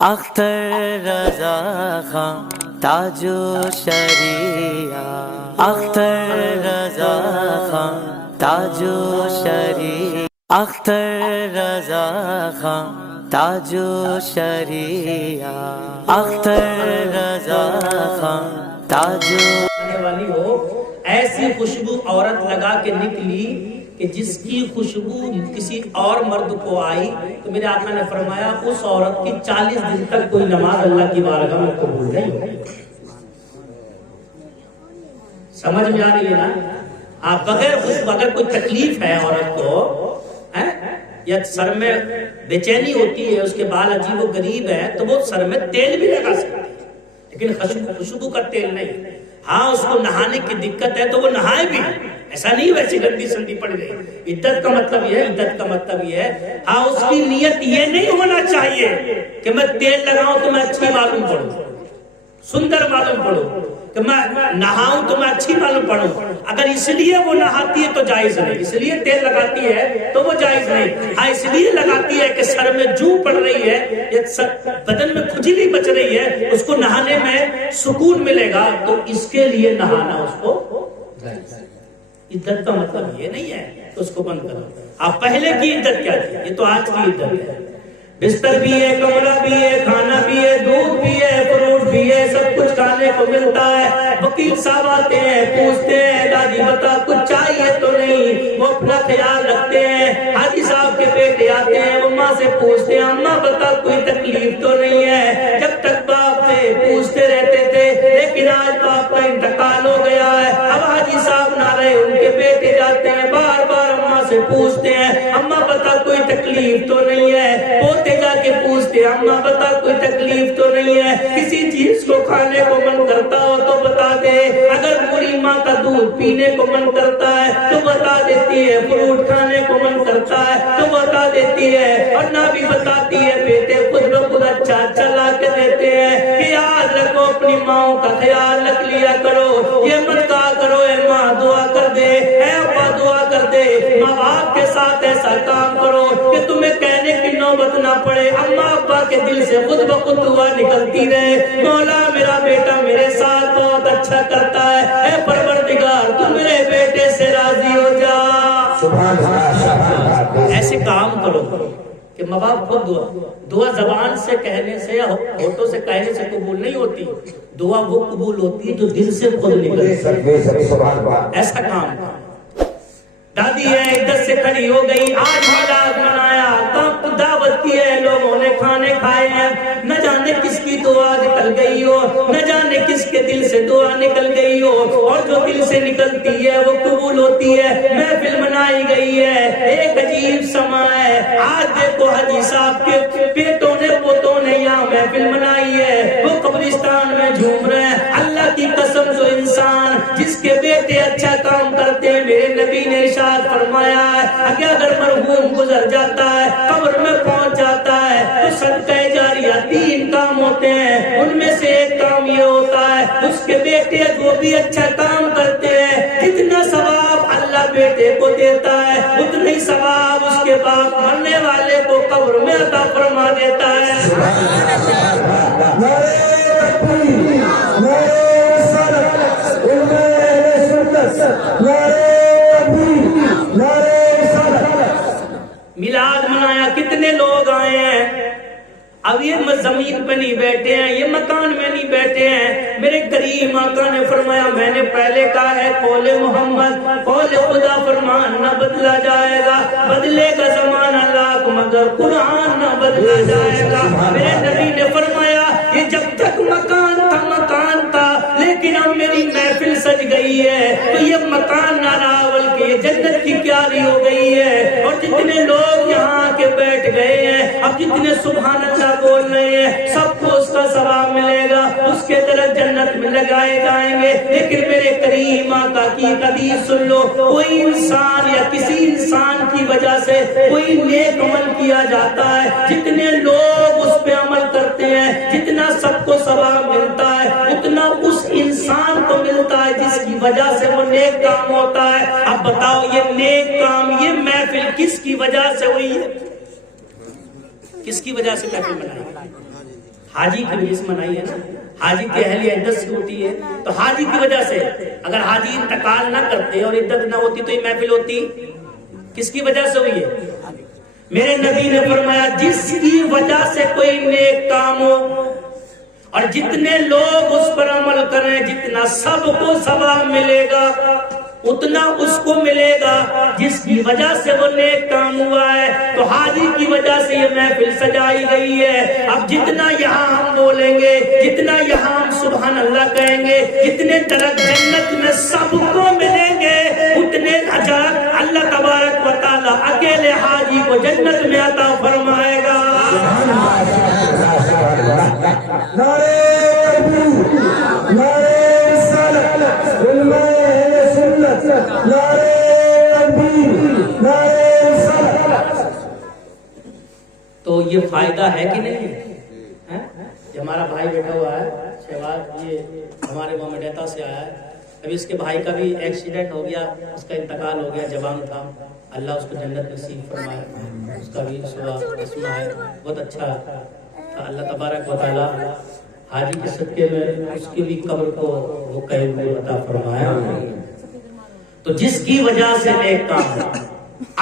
اختر رضا خان تاج و شریعہ، اختر رضا خان تاج و شریعہ، اختر رضا خان تاج و شریعہ، اختر رضا خان تاج والی ہو۔ ایسی خوشبو عورت لگا کے نکلی کہ جس کی خوشبو کسی اور مرد کو آئی تو میرے آقا نے فرمایا اس عورت کی 40 دن تک کوئی نماز اللہ کی بارگاہ میں قبول نہیں ہوگی۔ سمجھ میں آ رہی ہے نا؟ آپ بغیر خوشبو، اگر کوئی تکلیف ہے عورت کو یا سر میں بے چینی ہوتی ہے، اس کے بال عجیب و غریب ہے، تو وہ سر میں تیل بھی لگا سکتے ہیں، لیکن خوشبو کا تیل نہیں۔ ہاں اس کو نہانے کی دقت ہے تو وہ نہائے بھی، ایسا نہیں ویسے گندی سندی پڑ گئی۔ عدت کا مطلب یہ ہے، عدت کا مطلب یہ ہے، ہاں اس کی نیت یہ نہیں ہونا چاہیے کہ میں تیل لگاؤں تو میں اچھی معلوم پڑوں، سندر معلوم پڑوں، کہ میں نہاؤں تو میں اچھی معلوم پڑوں۔ اگر اس لیے وہ نہاتی ہے تو جائز نہیں، اس لیے تیل لگاتی ہے تو وہ جائز نہیں۔ ہاں اس لیے لگاتی ہے کہ سر میں جو پڑ رہی ہے یا بدن میں کھجلی بچ رہی ہے، اس کو نہانے میں سکون ملے گا، تو اس کے لیے نہانا اس کو جائز ہے۔ عدت کا مطلب یہ نہیں ہے کہ اس کو بند کرو۔ آپ پہلے کی عدت کیا تھی؟ یہ تو آج کی عدت ہے۔ بستر بھی ہے، کمرہ بھی ہے، کھانا بھی ہے، دودھ بھی ہے، فروٹ بھی ہے، سب کچھ کھانے کو ملتا ہے۔ وکیل صاحب آتے ہیں، پوچھتے ہیں دادی بتا کچھ چاہیے تو نہیں، وہ اپنا خیال رکھتے ہیں۔ حاجی صاحب کے بیٹے آتے ہیں، اماں سے پوچھتے ہیں اماں بتا کوئی تکلیف تو نہیں ہے۔ جب تک باپ سے پوچھتے رہتے تھے، لیکن آج باپ کا انتقال ہو گیا ہے، اب حاجی صاحب نہ رہے، ان کے بیٹے جاتے ہیں، بار بار اماں سے پوچھتے ہیں اماں بتا کوئی تکلیف تو نہیں ہے۔ پوتے جا کے پوچھتے ہیں اماں بتا کوئی تکلیف تو نہیں ہے، کسی چیز کو کھانے کو من کرتا ہو تو بتا دے، اگر پوری ماں کا دودھ پینے کو من کرتا ہے تو بتا دیتی ہے، فروٹ کھانے کو من کرتا ہے تو بتا دیتی ہے، اور نہ بھی بتاتی ہے بیٹے خود بخود اچھا اچھا لا کے دیتے ہیں کہ یاد رکھو اپنی ماں کا خیال رکھ لیا کرو، یہ مت کہا کرو اے ماں دعا کر دے، اے ابا دعا کر دے۔ ماں باپ کے ساتھ ایسا کام کرو کہ تمہیں کہنے کی نوبت نہ پڑے، اماں ابا کے دل سے خود بخود دعا نکلتی رہے، مولا میرا بیٹا میرے ساتھ بہت اچھا کرتا ہے، اے پروردگار تو میرے بیٹے سے راضی ہو جا۔ ایسے کام کرو کہ ماں باپ خود دعا زبان سے کہنے سے یا ہونٹوں سے کہنے سے قبول نہیں ہوتی، دعا وہ قبول ہوتی ہے جو دل سے خود نکلتی ہے۔ ایسا کام دادی ہے عدت سے کھڑی ہو گئی، آج میلاد منایا، دعوت کی ہے، لوگوں نے کھانے کھائے ہیں، نہ جانے کس کی دعا نکل گئی ہو، نہ جانے کس کے دل سے دعا نکل گئی ہو، اور جو دل سے نکلتی ہے وہ قبول ہوتی ہے۔ محفل منائی گئی ہے، ایک عجیب سما ہے، آج دیکھو حاجی صاحب کے بیٹوں نے پوتوں نے یہاں محفل منائی ہے، وہ قبرستان میں جھوم رہے ہیں۔ اللہ کی قسم جو انسان جس کے بیٹے اچھا کام کرتے ہیں، میرے نبی نے ارشاد فرمایا ہے کہ اگر مرحوم گزر جاتا ہے، قبر میں پہنچ جاتا ہے، تو صدقہ جاریہ 3 کام ہوتے ہیں، ان میں سے ایک کام یہ ہوتا ہے اس کے بیٹے جو بھی اچھا کام کرتے ہیں، جتنا ثواب اللہ بیٹے کو دیتا ہے اتنا ہی ثواب اس کے باپ مرنے والے کو قبر میں عطا فرما دیتا ہے۔ میلاد منایا، کتنے لوگ آئے ہیں، اب یہ زمین پہ نہیں بیٹھے ہیں، یہ مکان میں نہیں بیٹھے ہیں۔ میرے کریم آقا نے فرمایا، میں نے پہلے کہا ہے قول محمد قول خدا فرمان نہ بدلا جائے گا، بدلے گا زمانہ لاکھ مگر قرآن نہ بدلا جائے گا۔ میرے نبی نے فرمایا یہ جب تک مکان تھا، لیکن اب میری محفل سج گئی ہے تو یہ مکان نہ رہا بلکہ یہ جنت کی کیاری ہو گئی ہے، اور جتنے لوگ یہاں کے بیٹھ گئے ہیں، اب جتنے سبحان اللہ بول رہے ہیں، سب کو اس کا ثواب ملے گا، اس کے طرف جنت میں لگائے جائیں گے۔ لیکن میرے کریم آقا کی حدیث سن لو، کوئی انسان یا کسی انسان کی وجہ سے کوئی نیک عمل کیا جاتا ہے، جتنے لوگ اس پہ عمل کرتے ہیں، جتنا سب کو ثواب ملتا ہے اتنا اس انسان کو ملتا ہے جس کی وجہ سے وہ نیک کام ہوتا ہے۔ اب بتاؤ یہ نیک کام، یہ محفل کس کی وجہ سے ہوئی ہے؟ کس کی وجہ سے محفل بنائی؟ حاجی کی وجہ سے منائی ہے نا، حاجی کی اہلیہ عدت سے ہوتی ہے، تو حاجی کی وجہ سے اگر حاجی انتقال نہ کرتے اور عدت نہ ہوتی تو یہ محفل ہوتی کس کی وجہ سے ہوئی ہے؟ میرے نبی نے فرمایا جس کی وجہ سے کوئی نیک کام ہو اور جتنے لوگ اس پر عمل کریں جتنا سب کو ثواب ملے گا اتنا اس کو ملے گا جس کی وجہ سے وہ نیک کام ہوا ہے۔ تو حاجی کی وجہ سے یہ محفل سجائی گئی ہے۔ اب جتنا یہاں ہم بولیں گے، جتنا یہاں ہم سبحان اللہ کہیں گے، جتنے درجات جنت میں سب کو ملیں گے اتنے اجر اللہ تبارک و تعالی اکیلے حاجی کو جنت میں عطا فرمائے گا۔ نعرے تکبیر، نعرے رسالت، علماء اہل سنت، نعرے تکبیر، نعرے رسالت۔ تو یہ فائدہ ہے کہ نہیں؟ یہ ہمارا بھائی بیٹھا ہوا ہے شہباز، یہ ہمارے مومڈیتا سے آیا ہے۔ ابھی اس کے بھائی کا بھی ایکسیڈنٹ ہو گیا، اس کا انتقال ہو گیا، جوان تھا، اللہ اس کو جنت نصیب فرمائے۔ اس کا بھی صبح اسما ہے، بہت اچھا تھا۔ اللہ تبارک و تعالی حاجی کے صدقے میں اس کی بھی قبر کو وہ قیام عطا فرمایا۔ تو جس کی وجہ سے نیک کام،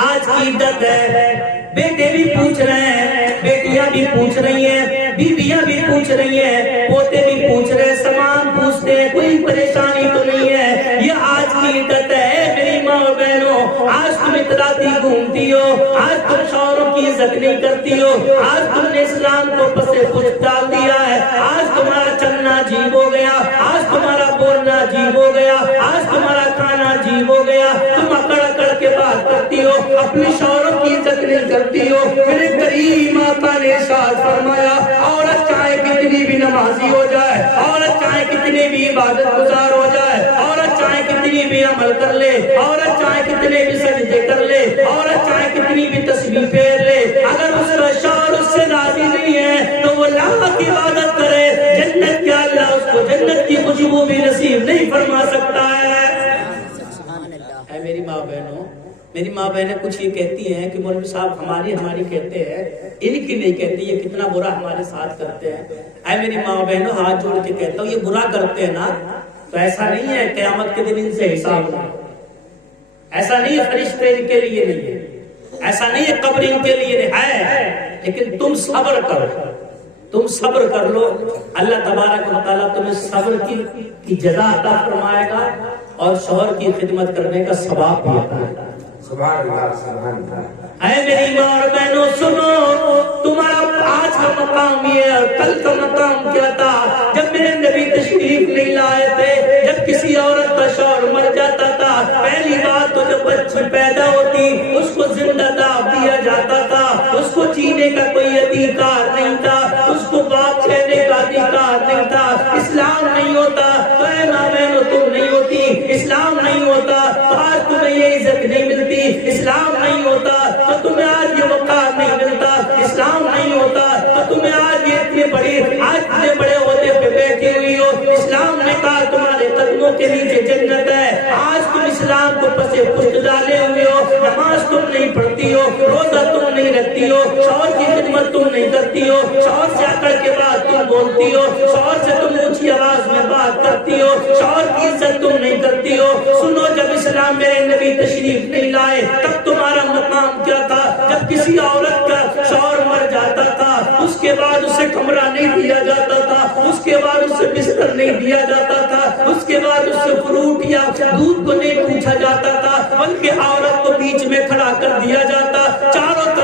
آج کی عدت ہے، بیٹے بھی پوچھ رہے ہیں، بیٹیاں بھی پوچھ رہی ہیں، بیویاں بھی پوچھ رہی ہیں، پوتے بھی پوچھ رہے ہیں، سامان پوچھتے ہیں، کوئی پریشانی تو نہیں ہے۔ یہ آج کی عدت ہے میری ماں اور بہنوں، آج تم اتراتی گھومتی ہو، آج تم شوہروں کی عزت نہیں کرتی ہو، آج تم نے اسلام کو پسے پشت ڈال دیا ہے، آج تمہارا چلنا عجیب ہو گیا، آج تمہارا بولنا عجیب ہو گیا، آج تمہارا کھانا عجیب ہو گیا، تم اکڑ اکڑ کے بات کرتی ہو، اپنے شوہروں کی عزت نہیں کرتی ہو۔ میرے کریم آقا نے ارشاد فرمایا عورت چاہے کتنی بھی نمازی ہو جائے، عورت چاہے کتنی بھی عبادت گزار ہو جائے، عورت چاہے کتنی بھی عمل کر لے، عورت چاہے کتنے بھی سجدے کر لے، عورت چاہے کتنی بھی تسبیح پھیر لے، اگر اس کا شوہر اس سے راضی نہیں ہے تو وہ لاکھ عبادت کرے، جنت کے اللہ اس کو جنت کی خوشبو بھی نصیب نہیں فرما سکتا ہے۔ اے میری ماں بہنوں، میری ماں بہنیں کچھ یہ کہتی ہیں کہ مولوی صاحب ہماری کہتے ہیں، ان کی نہیں کہتی، یہ کتنا برا ہمارے ساتھ کرتے ہیں۔ اے میری ماں بہنوں، ہاتھ جوڑ کے کہتا ہوں یہ برا کرتے ہیں نا تو ایسا نہیں ہے قیامت کے دن ان سے حساب نہیں، ایسا نہیں ہے فرشتے ان کے لیے نہیں ہے، ایسا نہیں ہے قبر ان کے لیے نہیں ہے، لیکن تم صبر کرو، تم صبر کر لو، اللہ تبارک و تعالیٰ تمہیں صبر کی جزا عطا فرمائے گا اور شوہر کی خدمت کرنے کا ثواب بھی عطا فرمائے گا۔ سبحان اللہ، سبحان اللہ۔ اے میری ماں اور بہنوں سنو، تمہارا آج کا مقام یہ ہے، کل کا مقام کیا تھا؟ جب میرے نبی تشریف نہیں لائے تھے، جب کسی عورت کا شوہر مر جاتا تھا، پہلی بات تو جب بچی پیدا ہوتی اس کو زندہ داب دیا جاتا تھا، اس کو جینے کا کوئی ادھیکار نہیں تھا، اس کو باپ کہنے کا ادھیکار نہیں تھا۔ اسلام نہیں ہوتا تو اے ماں بہنوں تم نہیں ہوتی، اسلام نہیں ہوتا تو آج تمہیں یہ عزت نہیں ملتی، اسلام نہیں ہوتا تو تمہیں آج یہ وقار نہیں ملتا، اسلام نہیں ہوتا تو تمہیں آج یہ اتنے بڑے عہدے پہ بیٹھی ہوئی ہو۔ اسلام نے کہا تمہارے قدموں کے نیچے جنت ہے، آج تم اسلام کو پسے پشت ڈالے ہوئے ہو، نماز تم نہیں پڑھتی ہو، روزہ تم نہیں رکھتی ہو، شوہر کی خدمت تم نہیں کرتی ہو، شوہر سے اکڑ کے بات تم بولتی ہو، شوہر سے تم اونچی آواز میں بات کرتی ہو، شوہر کی عزت تم نہیں کرتی ہو۔ سنو، جب اسلام میرے نبی تشریف نہیں لائے تب تمہارا مقام کیا تھا؟ جب کسی عورت کا شوہر مر جاتا تھا اس کے بعد اسے کمرہ نہیں دیا جاتا تھا، اس کے بعد اسے بستر نہیں دیا جاتا تھا، اس کے بعد اس سے فروٹ یا دودھ کو نہیں پوچھا جاتا تھا، بلکہ عورت کو بیچ میں کھڑا کر دیا جاتا، چاروں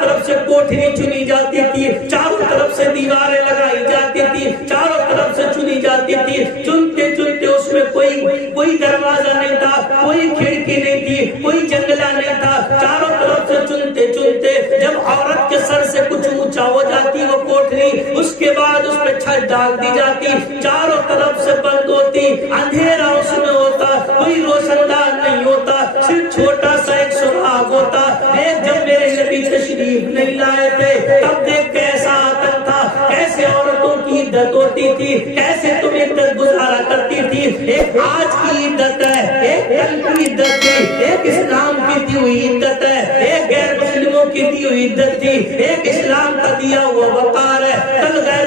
طرف سے کوٹھری چنی جاتی تھی، چاروں طرف سے دیواریں لگائی جاتی تھی، چاروں طرف سے چنی جاتی تھی، چنتے چنتے اس میں کوئی دروازہ نہیں تھا، کوئی کھڑکی نہیں تھی، کوئی جنگلہ نہیں تھا، چاروں طرف سے چنتے چنتے جب عورت کے سر سے کچھ اونچا ہو جاتی وہ کوٹھری، اس کے بعد اس پہ چھت ڈال دی جاتی، چاروں طرف سے بند ہوتی، اندھیرا اس میں ہوتا، کوئی روشن دان نہیں ہوتا، صرف چھوٹا سا ایک سراغ ہوتا۔ دیکھ، جب میرے نبی تشریف نہیں لائے تھے تب دیکھ کیسا آتن تھا، کیسے عورتوں کی عدت ہوتی تھی، کیسے تم عدت گزارا کرتی تھی۔ ایک آج کی عدت ہے، ایک کل کی عدت تھی، ایک اسلام کی دی ہوئی عدت ہے، ایک غیر مسلموں کی دی ہوئی عدت تھی، ایک اسلام کا دیا ہوا وقار ہے، کل غیر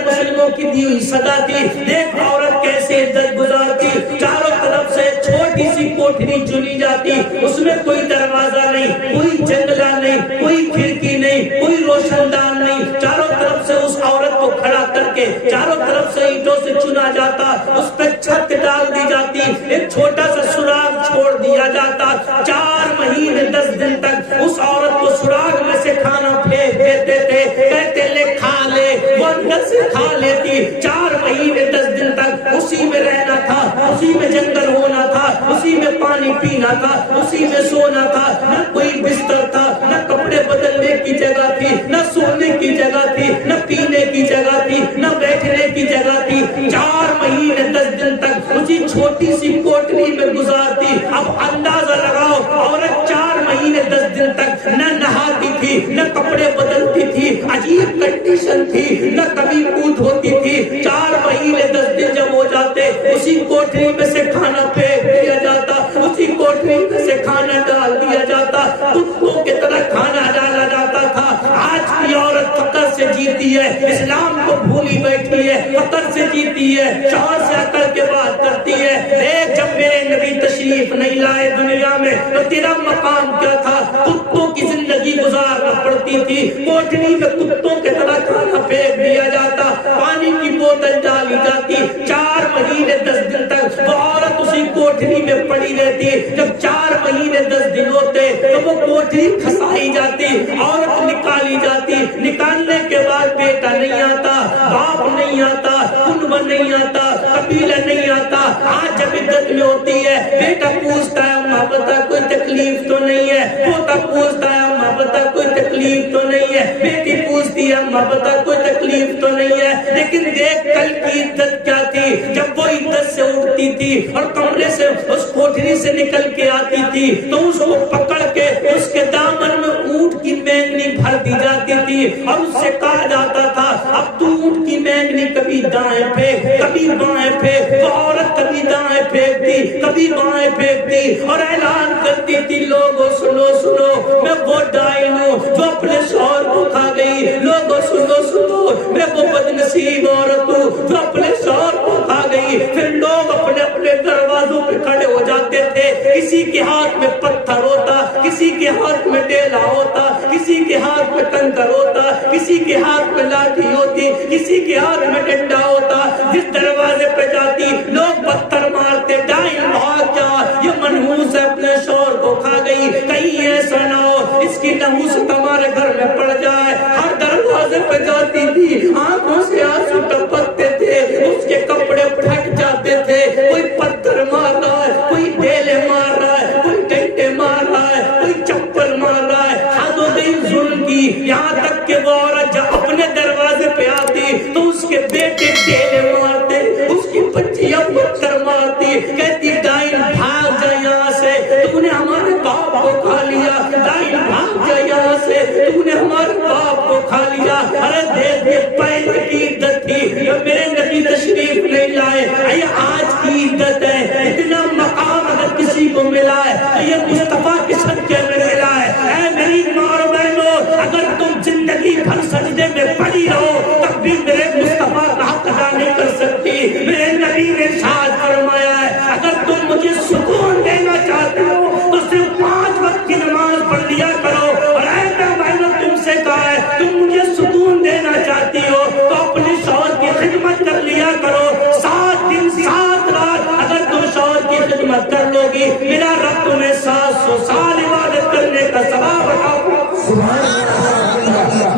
لڑکیوں کی دی ہوئی صدا تھی. دیکھ عورت کیسے عزت گزارتی. چاروں طرف سے چھوٹی سی کوٹھری چنی جاتی, اس میں کوئی دروازہ نہیں, کوئی جنگلہ نہیں, کوئی کھڑکی نہیں, کوئی روشن دان نہیں. چاروں طرف سے اس عورت کو کھڑا کر کے چاروں طرف سے اینٹوں سے چنا جاتا, اس پہ چھت ڈال دی جاتی, ایک چھوٹا سا سراغ چھوڑ دیا جاتا. 4 مہینے 10 دن تک اس عورت کو سراغ میں سے کھانا پھینک دیتے تھے, کہتے لے کھا لے, وہ اندر سے کھا لیتی. 4 مہینے 10 دن تک اسی میں رہنا تھا, اسی میں جنگل ہونا تھا, اسی میں پانی پینا تھا, اسی میں سونا تھا. نہ کوئی بستر تھا, نہ کپڑے بدلنے کی جگہ تھی, نہ سونے کی جگہ تھی, نہ پینے کی جگہ تھی, نہ بیٹھنے کی جگہ تھی. 4 مہینے 10 دن تک اسی چھوٹی سی کوٹری میں گزارتی. اب اندازہ لگاؤ, عورت 4 مہینے 10 دن تک نہ نہاتی تھی, نہ کپڑے بدلتی تھی, عجیب کنڈیشن تھی, نہ کبھی اونٹ ہوتی تھی. 4 مہینے 10 دن جب ہو جاتے, اسی کوٹری میں سے کھانا پھینک دیا جاتا, اسی کوٹری میں سے کھانا ڈال دیا جاتا, کتوں کی طرح کھانا ڈالا جاتا تھا. آج کی عورت فقر سے جیتی ہے, اسلام کو بھولی بیٹھی ہے, فقر سے جیتی ہے, شوہر سے اکڑ کے بات کرتی ہے. دیکھ جب میرے نبی تشریف نہیں لائے دنیا میں تو تیرا مقام کیا تھا؟ کتوں کی زندگی گزارنا پڑتی تھی, کوٹری میں کتوں کی طرح کھانا پھینک دیا جاتا, پانی کی بوتل ڈالی جاتی. 4 مہینے 10 دن تک وہ عورت اسی کوٹری میں پڑی رہتی. جب 4 مہینے 10 دن ہوتے تو وہ کوٹری کھسائی جاتی, عورت نکالی جاتی. نکالنے کے بعد بیٹا نہیں آتا, باپ نہیں آتا, کنبہ نہیں آتا, قبیلہ نہیں آتا. آج جب عدت میں ہوتی ہے, بیٹا پوچھتا ہے اماں بتا کوئی تکلیف تو نہیں ہے, پوتا پوچھتا ہے اماں بتا کوئی تکلیف تو نہیں ہے, بیٹی پوچھتی ہے اماں بتا کوئی تکلیف تو نہیں ہے. لیکن دیکھ کل کی عدت کیا تھی, جب وہ عدت سے اٹھتی تھی اور کمرے سے اس کوٹری سے نکل کے آتی تھی تو اس کو پکڑ کے اس کے دامن میں اونٹ کی مینگنی بھر دی جاتی تھی اور اس سے کہا جاتا تھا اب تو اونٹ کی مینگنی کبھی دائیں پھینک کبھی بائیں پھینک. وہ عورت کبھی دائیں پھینکتی کبھی بائیں پھینکتی اور اعلان کرتی تھی لوگوں سنو سنو میں وہ ڈائن ہوں جو اپنے شوہر کو کھا گئی. لوگوں سنو سنو میں وہ بدنصیب عورت ہوں جو اپنے شوہر کو کھا گئی. پھر لوگ اپنے اپنے دروازوں پہ کھڑے ہو جاتے تھے, کسی کے ہاتھ میں پتھر ہوتا, کسی کے ہاتھ میں ڈیلا ہوتا, کسی کے ہاتھ میں کنکر ہوتا, کسی کے ہاتھ میں لاٹھی ہوتی, کسی کے ہاتھ میں ڈنڈا ہوتا. جس دروازے پہ جاتی لوگ پتھر مارتے, ڈائن بھاگ جا, یہ منحوس ہے اپنے شوہر کو کھا گئی, کہیں ایسا نہ ہو اس کی نحوست ہمارے گھر میں پڑ جائے. ہر دروازے پہ جاتی تھی, آنکھوں سے آنسو ٹپکتے تھے, اس کے کپڑے پھٹ جاتے تھے. کوئی پتھر مار رہا ہے, کوئی ڈیلے مار رہا ہے, کوئی ڈنڈے مار رہا ہے, کوئی چپل مار رہا ہے. حد ہو گئی ظلم کی, یہاں تک کہ وہ عورت جب اپنے دروازے پہ آتی تو اس کے بیٹے ڈیلے مارتے, اس کی بچیاں پتھر مارتی, کہتی ڈائن بھاگ جا یہاں سے, تو نے ہمارے باپ کو کھا لیا. ڈائن بھاگ جا یہاں سے, تو نے ہمارے باپ کو کھا لیا. ارے دیکھ یہ پہلے کی عدت تھی جب میرے نبی تشریف نہیں لائے. یہ آج کی عدت ہے. اتنا مقام اگر کسی کو ملا ہے یہ مصطفیٰ کے صدقے میں ملا ہے. اے میری ماں اور بہنوں, اگر تم زندگی بھر سجدے میں پڑی رہو تب بھی میرے مصطفیٰ کا حق ادا نہیں کر سکتی. میرے نبی نے ارشاد فرمایا ہے اگر تم مجھے سکون دینا چاہتے ہو تو صرف 5 وقت کی نماز پڑھ لیا کرو. اور اے بہنوں تم سے کہا ہے تم مجھے سکون دینا چاہتی ہو تو اپنے شوہر کی خدمت کر لیا کرو. 7 دن 7 رات اگر تم شوہر کی خدمت کر لو گی, میرا رب تمہیں 700 سال عبادت کرنے کا ثواب عطا کرے. سبحان اللہ.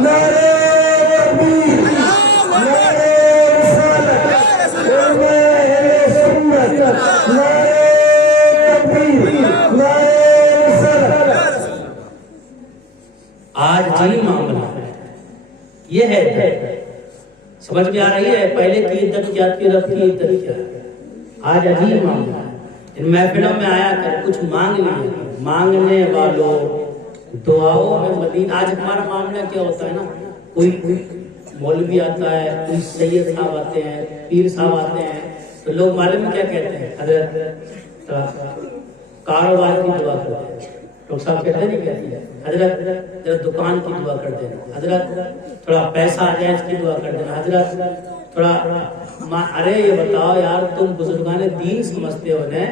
نعرہ تکبیر, نعرہ رسالت, علماء اہل سنت, نعرہ تکبیر, نعرہ رسالت. آج جی معاملہ ہے, یہ ہے سمجھ میں آ رہی ہے. پہلے کی عدت کیا تھی, رب کی عدت کیا ہے. آج عجیب معاملہ ہے. ان محفلوں میں آیا کر کچھ مانگ لیا, مانگنے والوں دعاؤں میں مدین. آج ہمارا معاملہ کیا ہوتا ہے نا, کوئی مولوی آتا ہے, کوئی سید صاحب آتے ہیں, پیر صاحب آتے ہیں, تو لوگ معلوم کیا کہتے ہیں, حضرت کاروبار کی دعا کرتے ہیں, ڈاکٹر صاحب کہتے نہیں کہتے حضرت ذرا دکان کی دعا کر دینا، حضرت تھوڑا پیسہ آ جائے اس کی دعا کر دینا، حضرت تھوڑا ارے یہ بتاؤ یار تم بزرگان دین سمجھتے ہو نا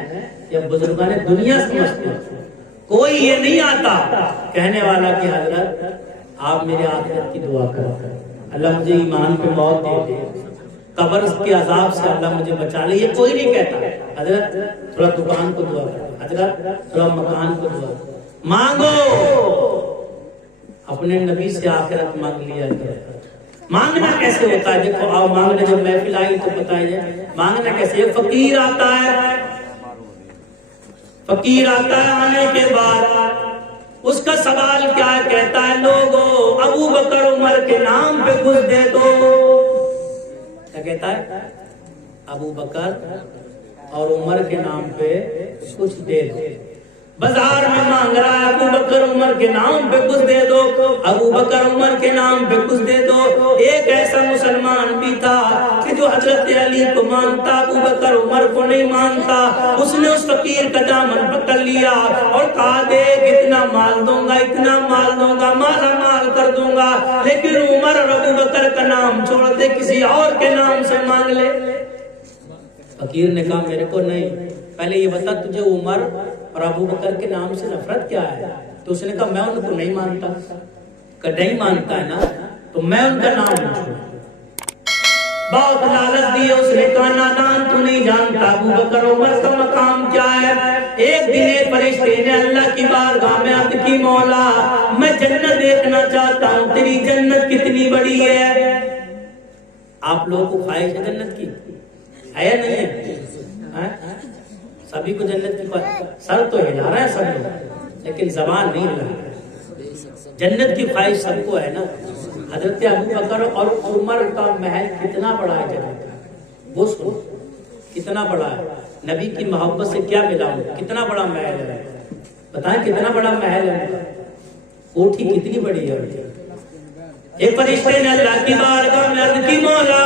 یا بزرگان دنیا سمجھتے ہو؟ کوئی یہ نہیں آتا کہنے والا کہ حضرت آپ میرے آخرت کی دعا کرو، اللہ مجھے ایمان پہ موت دے دے، قبر کے عذاب سے اللہ مجھے بچا لے، یہ کوئی نہیں کہتا حضرت تھوڑا دکان کو دعا کرو، حضرت تھوڑا مکان کو دعا کرو۔ مانگو، اپنے نبی سے آخرت مانگ لیا کرو۔ مانگنا کیسے ہوتا ہے؟ دیکھو آؤ مانگنا، جب محفل آئی تو پتہ ہے مانگنا کیسے۔ ایک فقیر آتا ہے، فقیر آتا ہے، آنے کے بعد اس کا سوال کیا ہے؟ کہتا ہے لوگوں ابو بکر عمر کے نام پہ کچھ دے دو۔ کیا کہتا ہے؟ ابو بکر اور عمر کے نام پہ کچھ دے دو۔ بازار میں مانگ رہا ہے ابو بکر عمر کے نام پہ کچھ دے دو، ابو بکر عمر کے نام پہ کچھ دے دو۔ ایک ایسا مسلمان بھی تھا کہ جو حضرت علی کو مانتا، ابو بکر عمر کو نہیں مانتا۔ اس نے اس فقیر کا دامن پکڑ لیا اور کہا دیکھ اتنا مال دوں گا، اتنا مال دوں گا، مالا مال کر دوں گا، لیکن عمر اور ابو بکر کا نام چھوڑ دے، کسی اور کے نام سے مانگ لے۔ فقیر نے کہا میرے کو نہیں، پہلے یہ بتا تجھے عمر اور ابو بکر کے نام سے نفرت کیا ہے؟ تو اس نے کہا میں ان کو نہیں مانتا۔ کہ نہیں مانتا ہے نا تو میں ان کا نام نہیں چھوڑوں۔ بہت لالچ دی، اس نے کہا نادان تو نہیں جانتا ابو بکر عمر کا مقام کیا ہے۔ ایک دن ایک فرشتے نے اللہ کی بارگاہ میں عرض کی مولا میں جنت دیکھنا چاہتا ہوں، تیری جنت کتنی بڑی ہے؟ آپ لوگوں کو خواہش ہے جنت کی؟ ہے یا نہیں ہے؟ سبھی کو جنت کی خواہش، سر تو ہلا رہا ہے سب لوگ لیکن زبان نہیں ہلا رہا ہے۔ جنت کی خواہش سب کو ہے نا۔ حضرت ابو بکر اور عمر کا محل کتنا بڑا ہے جنت کا، وہ سنو کتنا بڑا ہے۔ نبی کی محبت سے کیا ملا ہوں، کتنا بڑا محل ہے، بتائیں کتنا بڑا محل ہے، کوٹھی کتنی بڑی ہے۔ ایک فرشتے نے اللہ کی بارگاہ میں عرض کی مولا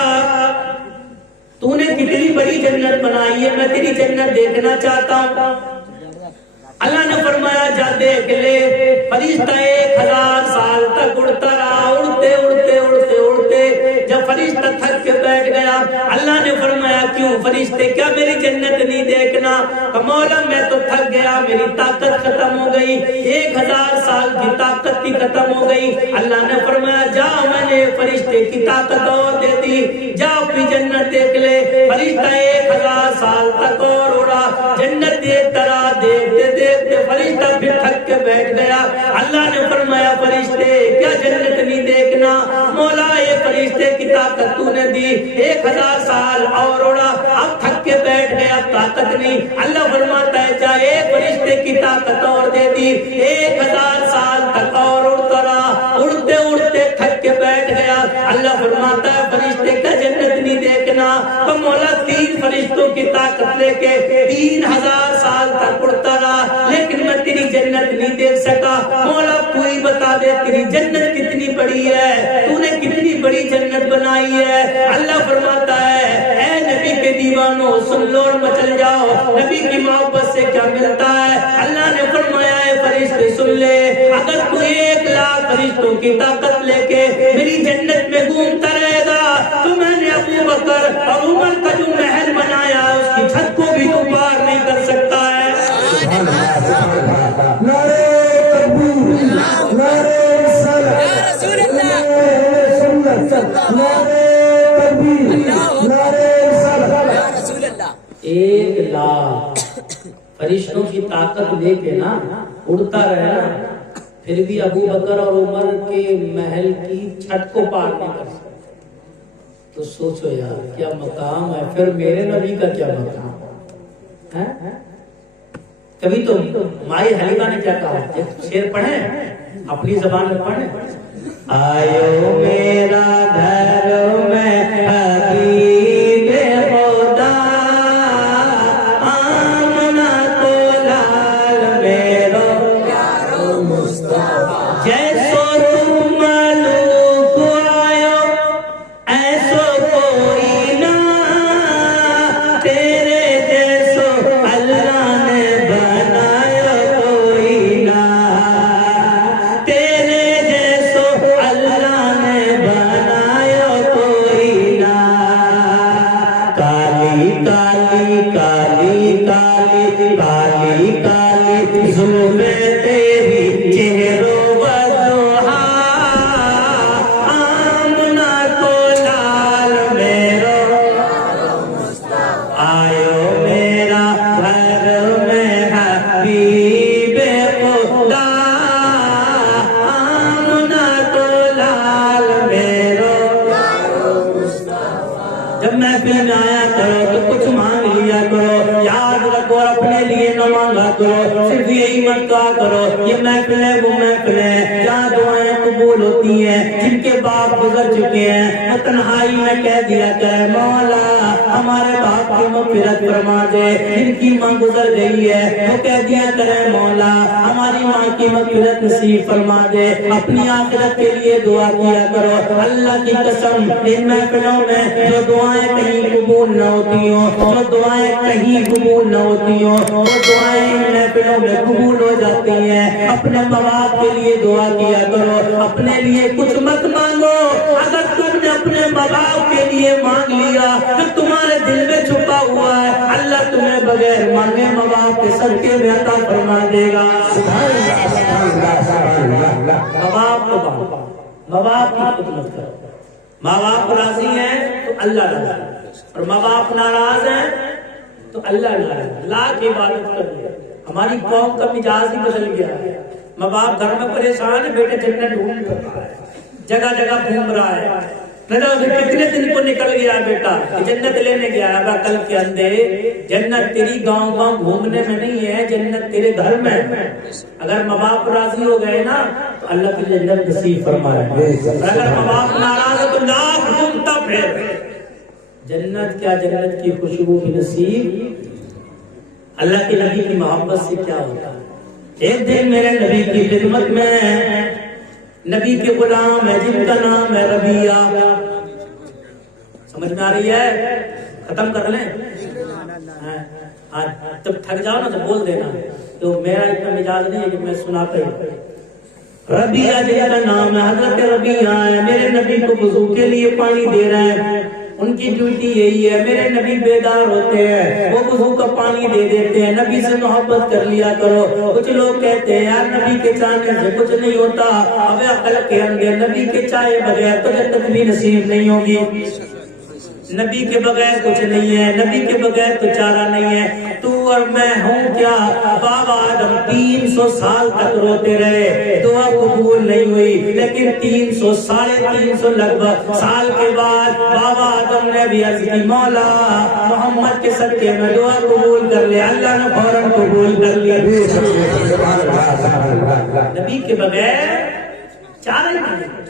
تو نے کتنی بڑی جنت بنائی ہے، میں تیری جنت دیکھنا چاہتا ہوں۔ اللہ نے فرمایا جا دیکھ لے۔ فرشتہ 1000 سال تک اڑتا رہا، اڑتے اڑتے اڑتے اڑتے جب فرشتہ تھک کے بیٹھ گیا، اللہ نے فرمایا کیوں فرشتے کیا میری جنت نہیں دیکھنا؟ کہ مولا میں تو تھک گیا، میری طاقت ختم ہو گئی، 1000 سال کی طاقت بھی ختم ہو گئی۔ اللہ نے فرمایا جا میں نے فرشتے کی طاقت اور دے دی، جا اپنی جنت دیکھ لے۔ فرشتہ 1000 سال تک اور اڑا، جنت دیکھتا رہا، دیکھتے دیکھتے فرشتہ پھر تھک کے بیٹھ گیا۔ اللہ نے فرمایا فرشتے کیا جنت نہیں دیکھنا؟ مولا یہ فرشتے کی طاقت تو نے دی، 1000 سال اور اڑا، اب تھک کے بیٹھ گیا، اب طاقت نہیں۔ اللہ فرماتا ہے جا ایک فرشتے کی طاقت اور دے دی، 1000 سال تک اور اڑتا رہا، اڑتے اڑتے تھک کے بیٹھ گیا۔ اللہ فرماتا ہے فرشتے کا جنت نہیں دیکھنا؟ تو مولا 3 فرشتوں کی طاقت لے کے 3000 سال تک اڑتا رہا، لیکن میں تیری جنت نہیں دیکھ سکا۔ مولا تو ہی بتا دے تیری جنت کتنی بڑی ہے، تو نے کتنی بڑی جنت بنائی ہے۔ اللہ فرماتا ہے اے نبی کے دیوانوں سن لو اور مچل جاؤ، نبی کی محبت سے کیا ملتا ہے؟ اللہ نے فرمایا اے فرشتے سن لے، اگر تو 1,00,000 فرشتوں کی طاقت لے کے میری جنت میں گھومتا رہے گا تو میں نے ابو بکر اور عمر کا جو محل بنایا ہے اس کی چھت کو بھی تو پار نہیں کر سکتا ہے۔ نعرہ تکبیر، نعرہ رسالت، نعرہ سنت، نعرہ تکبیر، نعرہ رسالت۔ 1,00,000 فرشتوں کی طاقت لے کے نا اڑتا رہا، پھر بھی ابو بکر اور عمر کے محل کی چھت کو پار نہیں کر سکتا۔ تو سوچو یار کیا مقام ہے، پھر میرے نبی کا کیا مقام ہے؟ کبھی تو مائی حلیمہ نے کیا کہا، شعر پڑھیں اپنی زبان میں پڑھیں۔ آئیو میرا گھر میں حبیب خدا، آمنہ کو لال میرا پیارو مصطفیٰ، جیسو تم ملوک آئیو ایسو کوئی نہ، تیرے جیسو اللہ نے بنایا کوئی نہ۔ جب محفل میں آیا کرو تو کچھ مانگ لیا کرو، یاد رکھو اپنے لیے نہ مانگا کرو، صرف یہی مت کہا کرو یہ محفل ہے وہ محفل ہے جہاں دعائیں قبول ہوتی ہیں۔ جن کے باپ گزر چکے ہیں وہ تنہائی میں کہہ دیا کرے مولا ہمارے باپ کی مغفرت فرما دے، جن کی ماں گزر گئی ہے وہ کہہ دیا کرے مولا ہماری ماں کی مغفرت نصیب فرما دے۔ اپنی آخرت کے لیے دعا کیا کرو۔ اللہ کی قسم ان محفلوں میں جو دعائیں کہیں قبول نہ ہوتی ہوں، جو دعائیں کہیں قبول نہ ہوتی ہوں، وہ دعائیں ان محفلوں میں قبول ہو جاتی ہیں۔ اپنے ماں باپ کے لیے دعا کیا کرو، اپنے لیے کچھ مت مانگو۔ اگر تم نے اپنے ماں باپ کے لیے مانگ لیا جو تمہارے دل میں چھپا ہوا ہے، اللہ تمہیں بغیر مانگے ماں باپ کے صدقے میں عطا فرما دے گا۔ ماں باپ کو پاؤ، ماں باپ کی خدمت کرو۔ ماں باپ راضی ہیں تو اللہ راضی ہے، اور ماں باپ ناراض ہیں تو اللہ ناراض ہے۔ اللہ کی عبادت کرو۔ ہماری قوم کا مزاج ہی بدل گیا ہے۔ ماں باپ گھر میں پریشان ہے، بیٹے جنت ڈھونڈ رہا ہے، جگہ جگہ گھوم رہا ہے، کتنے دن کو نکل گیا بیٹا جنت لینے گیا ہے۔ کل کے اندھے جنت تیری گاؤں گاؤں گھومنے میں نہیں ہے، جنت تیرے گھر میں ہے۔ اگر ماں باپ راضی ہو گئے نا تو اللہ کی جنت نصیب فرمائے، اگر ماں باپ ناراض ہے تو لاکھ گھومتا پھر جنت کیا، جنت کی خوشبو بھی نصیب۔ اللہ کے نبی کی محبت سے کیا ہوتا ہے؟ ایک دن میرے نبی کی خدمت میں نبی کے غلام ہے جن کا نام ہے ربیہ، سمجھ میں آ رہی ہے؟ ختم کر لیں، جب تھک جاؤ نا تو بول دینا، تو میرا اتنا مزاج نہیں ہے کہ میں سناتا ہوں۔ ربیہ جن کا نام ہے، حضرت ربیہ ہے، میرے نبی کو وضو کے لیے پانی دے رہے ہیں۔ ان کی ڈیوٹی یہی ہے، میرے نبی بیدار ہوتے ہیں وہ وضو کا پانی دے دیتے ہیں۔ نبی سے محبت کر لیا کرو۔ کچھ لوگ کہتے ہیں یار نبی کے چاہنے سے کچھ نہیں ہوتا، اب عقل کے اندر نبی کے چاہے بغیر تو جنت بھی نصیب نہیں ہوگی۔ نبی کے بغیر کچھ نہیں ہے، نبی کے بغیر تو چارہ نہیں ہے۔ تو اور میں ہوں کیا، بابا آدم 300 سال تک روتے رہے، دعا قبول نہیں ہوئی، لیکن 300 ساڑھے 300 لگ بھگ سال کے بعد بابا آدم نے بھی عرض کی مولا محمد کے صدقے میں دعا قبول کر لے، اللہ نے فوراً قبول کر لیا۔ نبی کے بغیر چارہ نہیں۔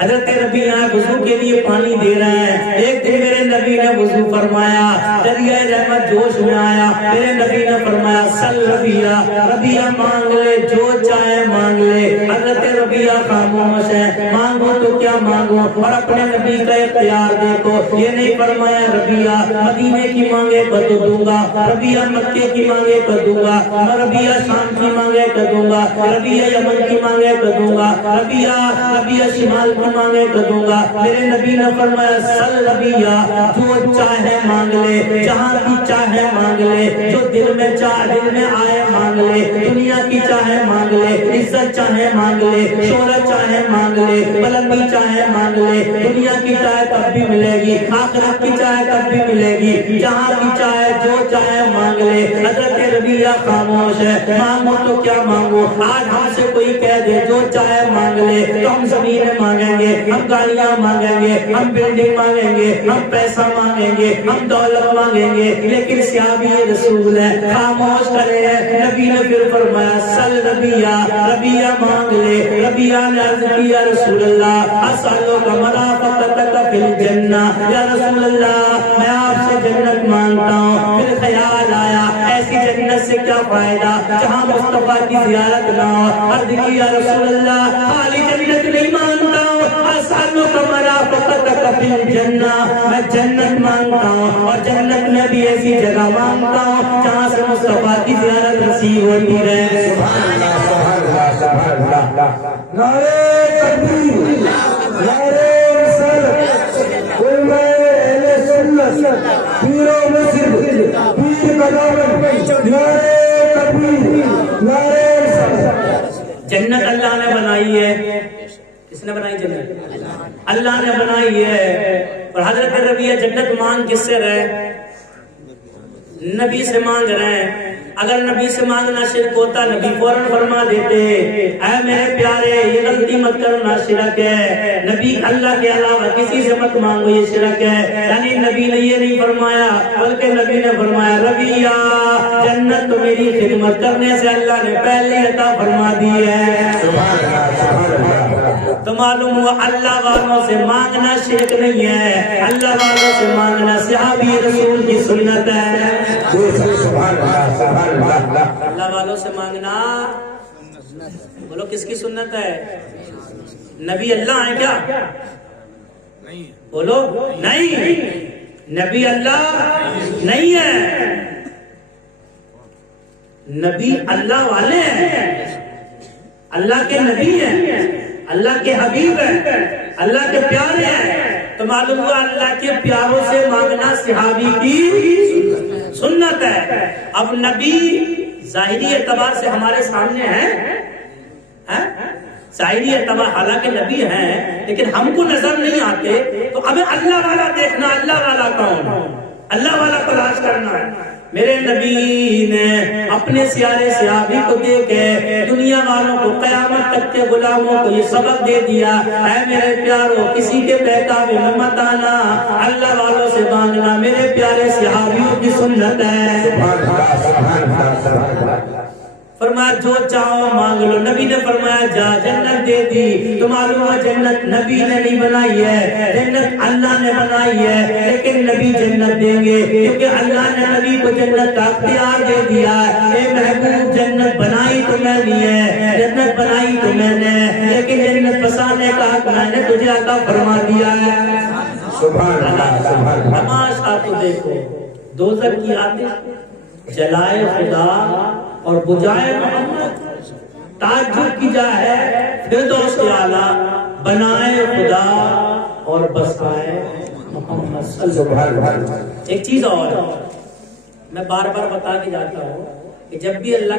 حضرت ربیہ وضو کے لیے پانی دے رہے ہیں۔ ایک دن میرے نبی نے وضو فرمایا، دریائے رحمت جوش میں آیا، میرے نبی نے فرمایا سل ربیہ، ربیہ مانگ لے جو چاہے مانگ لے۔ حضرت ربیہ خاموش ہے، مانگو تو کیا مانگو، اور اپنے نبی کا اختیار دیکھو، یہ نہیں فرمایا ربیہ مدینے کی مانگے تو دوں گا، ربیہ مکے کی مانگے تو دوں گا، ربیہ شام کی مانگے تو دوں گا، ربیہ یمن کی مانگے تو دوں گا، ربیہ شمال کی مانگے تو دوں گا۔ میرے نبی نے فرمایا سل ربیہ جو چاہے مانگ لے، جہاں کی چاہے مانگ لے، جو دل میں آئے مانگ لے، دنیا کی چاہے مانگ لے، عزت چاہے مانگ لے، شہرت چاہے مانگ لے، بلندی چاہے مانگ لے، دنیا کی چاہے تب بھی ملے گی، آخرت کی چاہے تب بھی ملے گی، جہاں کی چاہے جو چاہے مانگ لے۔ حضرت ربیہ خاموش ہے، مانگو تو کیا مانگو۔ آج ہم سے کوئی کہہ دے جو چاہے مانگ لے تو ہم زمینیں مانگیں گے، ہم گاڑیاں مانگیں گے، ہم بلڈنگ مانگیں گے، ہم پیسہ مانگیں گے، ہم دولت مانگیں گے، لیکن صحابی رسول ہے خاموش کرے ہیں۔ نبی نے پھر فرمایا سل ربیہ، ربیہ مانگ لے۔ ربیہ نے عرض کیا رسول اللہ اسألک مرافقتک فی الجنہ، یا رسول اللہ میں آپ سے جنت مانگتا ہوں۔ پھر خیال آیا ایسی جنت سے کیا فائدہ جہاں مصطفیٰ کی زیارت نہ ہو۔ عرض کیا رسول اللہ خالی جنت نہیں مانگتا ہوں، اسألک مرافقتک فی الجنہ، میں جنت مانگتا ہوں، اور جنت میں بھی ایسی جگہ مانگتا ہوں جہاں سے مصطفیٰ کی زیارت نصیب ہوتی رہے۔ نعرے تکبیر، نعرے رسالت، علماء اہل سنت، پیر و مرشد، پیر کا دامن، نعرے تکبیر، نعرے رسالت۔ جنت اللہ نے بنائی ہے، کس نے بنائی جنت؟ اللہ نے بنائی ہے۔ اور حضرت ربیہ جنت مانگ کس سے رہے؟ نبی سے مانگ رہے ہیں۔ اگر نبی سے مانگنا شرک ہوتا نبی فوراً فرما دیتے اے میرے پیارے یہ غلطی مت کرنا شرک ہے، نبی اللہ کے علاوہ کسی سے مت مانگو یہ شرک ہے۔ یعنی نبی نے یہ نہیں فرمایا بلکہ نبی نے فرمایا ربیہ جنت تو میری خدمت کرنے سے اللہ نے پہلے عطا فرما دی ہے۔ تو معلوم ہوا اللہ والوں سے مانگنا شرک نہیں ہے، اللہ والوں سے مانگنا صحابی رسول کی سنت ہے۔ اللہ والوں سے مانگنا بولو کس کی سنت ہے؟ نبی اللہ ہیں کیا؟ بولو نہیں، نبی اللہ نہیں ہے، نبی اللہ والے ہیں، اللہ کے نبی ہیں، اللہ کے حبیب ہیں، اللہ کے پیارے ہیں۔ تو معلوم ہوا اللہ کے پیاروں سے مانگنا صحابی کی سنت ہے۔ اب نبی ظاہری اعتبار سے ہمارے سامنے ہیں، ظاہری اعتبار حالانکہ نبی ہیں لیکن ہم کو نظر نہیں آتے، تو اب اللہ والا دیکھنا اللہ والا کون، اللہ والا تلاش کرنا ہے۔ میرے نبی نے اپنے پیارے صحابی کو دے کے دنیا والوں کو قیامت تک کے غلاموں کو یہ سبق دے دیا اے میرے پیاروں کسی کے بہکاوے میں مت آنا، اللہ والوں سے مانگنا میرے پیارے صحابیوں کی سنت ہے۔ فرمایا جو چاہو مانگ لو، نبی نے فرمایا جا جنت دے دی۔ تو معلوم ہے جنت نبی نے نہیں بنائی ہے، جنت اللہ نے بنائی ہے، لیکن نبی جنت دیں گے کیونکہ اللہ نے نبی کو جنت کا اختیار دے دیا ہے۔ اے محبوب جنت بنائی تو میں نے ہے، جنت بنائی تو میں نے، لیکن جنت بسانے کا حق میں نے تجھے عطا فرما دیا ہے۔ سبحان اللہ، تماشا تو دیکھو، دوزخ کی آتش جلائے خدا اور بجائے محمد، تعجب کی جا ہے فردوس اعلیٰ بنائے خدا اور بسائے محمد صلی اللہ علیہ وسلم۔ ایک چیز اور میں بار بار بتا کے جاتا ہوں کہ جب بھی اللہ